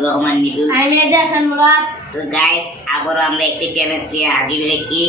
আব্দুর রহমান মিদুল। আমি মেহেদি হাসান মুরাদ। তো গাইস আবারও আমরা একটি চ্যালেঞ্জ নিয়ে হাজির হয়েছি।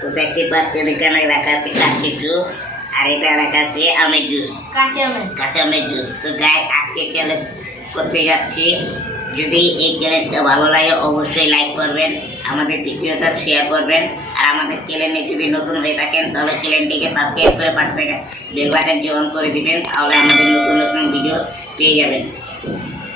তো দেখতে পাচ্ছেন এখানে রাখা আছে কাশি জুস আর এটা রাখা আছে আমের জুস, কাঁচা আমের জুস। তো গাইস আজকে চ্যালেঞ্জ করতে যাচ্ছি। যদি এই চ্যালেঞ্জটা ভালো লাগে অবশ্যই লাইক করবেন, আমাদের ভিডিওটা শেয়ার করবেন, আর আমাদের চ্যানেলে যদি নতুন হয়ে থাকেন তাহলে চ্যানেলটিকে সাবস্ক্রাইব করে পাশে বেল বাটনটি অন করে দিবেন, তাহলে আমাদের নতুন নতুন ভিডিও পেয়ে যাবেন।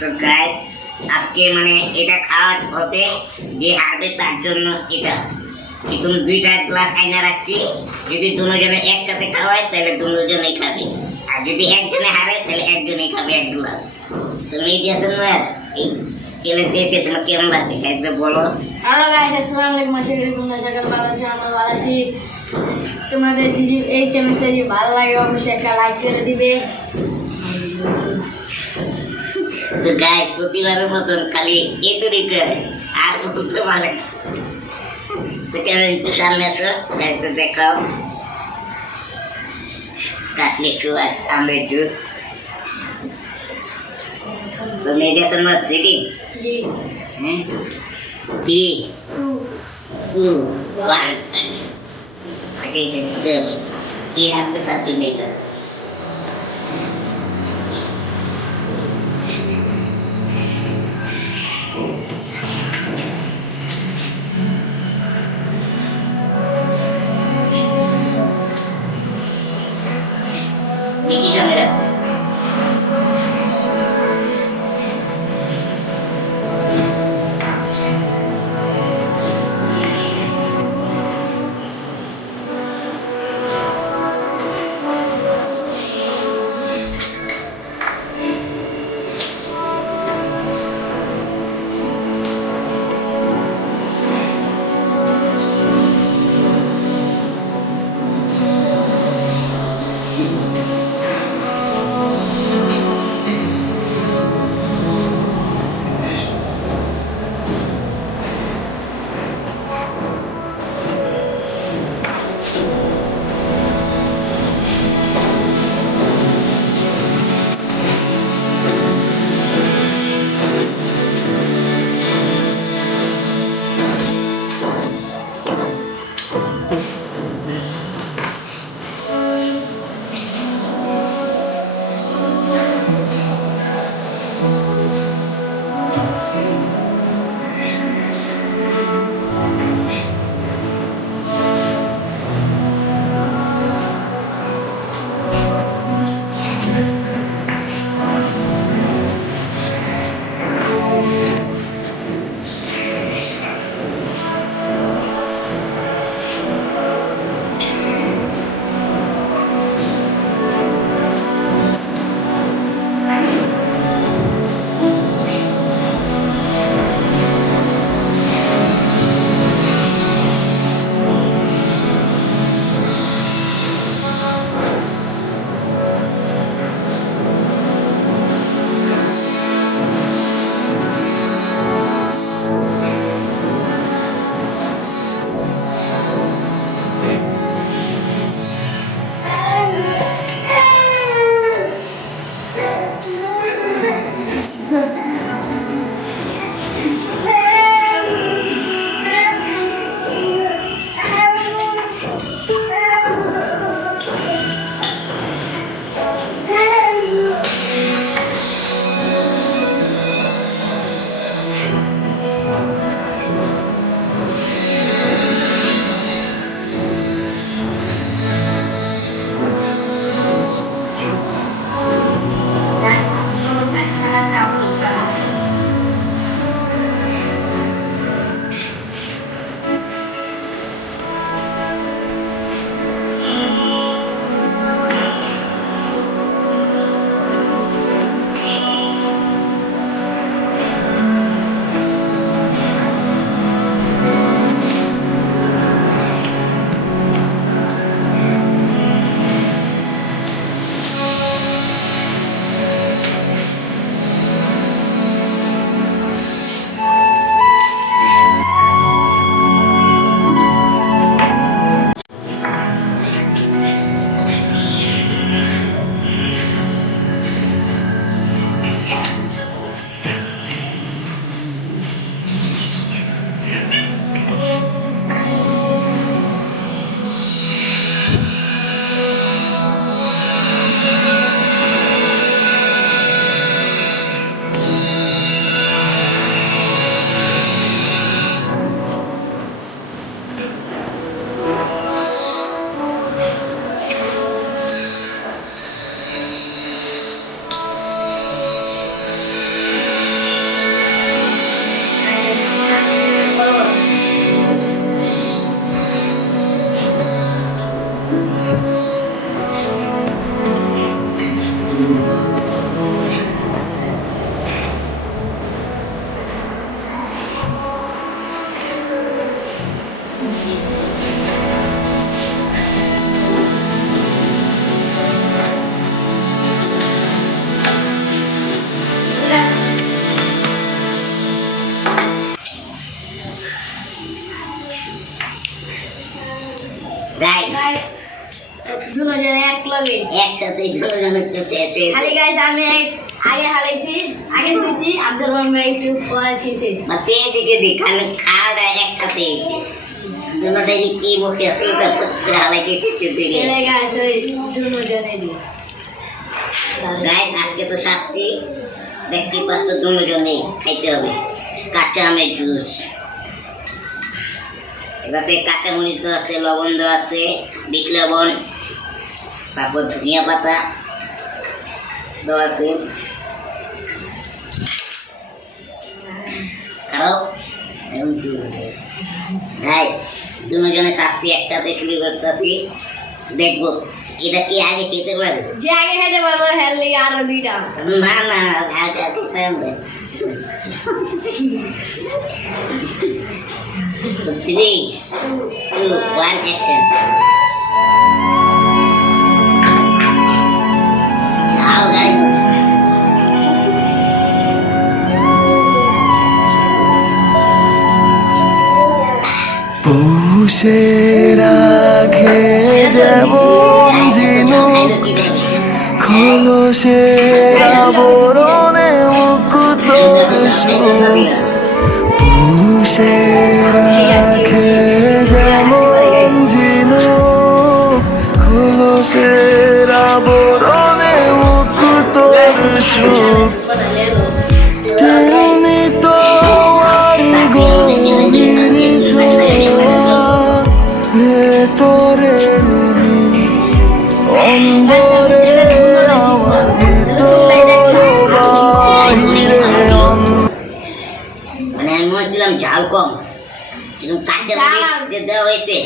তো গাইস আজকে মানে এটা খাওয়া হবে, যে হারবে তার জন্য এটা এখন 2টা গ্লাস আইনা রাখছি। যদি দুজনে একসাথে খাওয়ায় তাহলে দুজনেই খাবে, আর যদি একজনে হারে তাহলে একজনেই খাবে 1 গ্লাস। তুমি দিয়েছেন না এই চ্যালেঞ্জে এসে তোমার কেমন লাগছে একবার বলো। হ্যালো গাইস, আসসালামু আলাইকুম। আশা করি তোমরা সকলে ভালো আছো, আমরা ভালো আছি। তোমাদের যদি এই চ্যানেলটা যদি ভালো লাগে অবশ্যই একটা লাইক করে দিবে। তো গাইস প্রতিবারের মতন খালি এই তৈরি করে আর করতে পারে। তো কেন একটু সামনে আসো, একটু দেখাও কাটলে একটু আমের জুস। তো মেয়েদের গেছেন না সিটি জি। হ্যাঁ 3 2 1 আগে দেখতে কি হাতে তাতে মেয়েটা দেখি ক্যামেরা গাইস দুজনে এক লগে একসাথে দুজন চেয়েছে খালি গাইস আমি আগে হালাইছি আগে শুইছি আব্দুল রহমান ভাই একটু পরে শুইছে মানে এদিকে দেখানো খাওয়া দাওয়া একসাথে দুজনে কি মুখে আছে হালাইকে কিছু দিকে এলে গাইস ওই দুজনেরই গাইস আজকে তো শাস্তি দেখতে পাচ্ছ দুজনেই খাইতে হবে কাঁচা আমের জুস এটাতে কাঁচা মরিচ দেওয়া আছে লবণ দেওয়া আছে বিট লবণ তারপর ধনিয়া পাতা দেওয়া আছে খারাপ এবং গাইস দুজনে শাস্তি একসাথে শুরু করতেছি দেখবো এটা কি আগে খেতে পারে যে আগে খাইতে পারবো হেল লিগে আরো দুইটা না না আগে খেতে হবে 3, 2, 1, action. Ciao guys. পুষে রাখে যেমন ঝিনুক খোলসের আবরণে মুকুতর সুখ পুষে রাখে যেমন ঝিনুক খোলসের আবরণে মুকুতর সুখ তেমনি তোমার গভীর ছোঁয়া ভেতরে অন্তরে আমার ভিতর বাহিরে মানে আমি বলছিলাম ঝাল কম কিন্তু কাঁচা মরিচ দেওয়া হয়েছে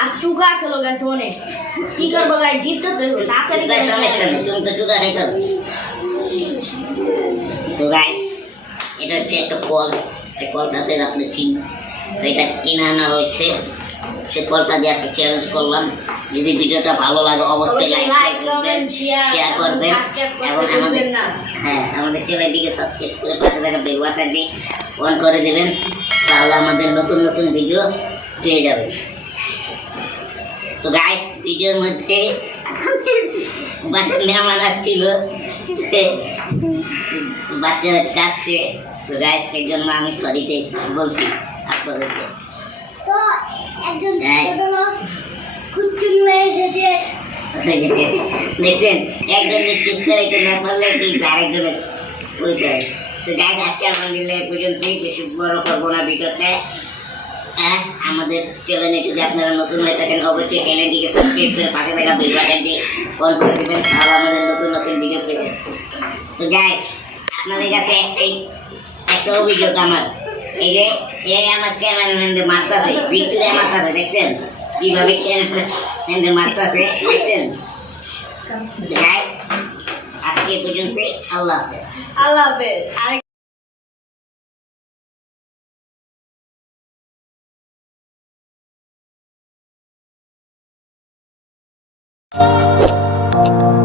আর চুকা আছে লোক আছে অনেক কি করবো গাই জিততে তো হইবো, তাড়াতাড়ি করে সমস্যা নেই তুমি তো চুকা খাইতে হবে তো গাই এটা হচ্ছে একটা ফল এই ফলটাতে আপনি চিন এটা কিনে আনা হয়েছে সে ফলটা দিয়ে একটা চ্যালেঞ্জ করলাম যদি ভিডিওটা ভালো লাগে অবশ্যই অবশ্যই লাইক কমেন্ট শেয়ার করবেন সাবস্ক্রাইব এবং করতে আমাদের ভুলবেন না হ্যাঁ আমাদের চ্যানেলটিকে সাবস্ক্রাইব করে পাশে থাকা বেল বাটনটি অন করে দেবেন তাহলে আমাদের নতুন নতুন ভিডিও পেয়ে যাবেন তো গাইস ভিডিওর মধ্যে বাচ্চার মেহমান আসছিল বাচ্চারা কাঁদছে তো গাইস এই জন্য আমি সরিতে বলছি আপনাদেরকে তো একজন হ্যাঁ। ছোট লোক কুচুন হয়ে এসেছে দেখছেন একজন নিশ্চিত করে না পারলে ঠিক আরেকজনের বলতে হয় তো গাইস আজকে আলহামদুলিল্লাহ এই পর্যন্তই বেশি বড় করবো না ভিডিওতে হ্যাঁ আমাদের চ্যানেলে যদি আপনারা নতুন হয়ে থাকেন অবশ্যই চ্যানেলটিকে সাবস্ক্রাইব করে পাশে থাকা বেল বাটনটি অন করে দেবেন তাহলে আমাদের নতুন নতুন ভিডিও পেয়ে যাবেন তো গাইস আপনাদের কাছে একটা অভিযোগ আমার এই যে এই আমার ক্যামেরাম্যানদের মারতাছে ভিক্টোরিয়া মারতাছে দেখছেন কিভাবে ক্যামেরাম্যানদের মারতাছে দেখছেন গাইস আজকে এই পর্যন্তই আল্লাহ হাফেজ আল্লাহ হাফেজ আরেক Thank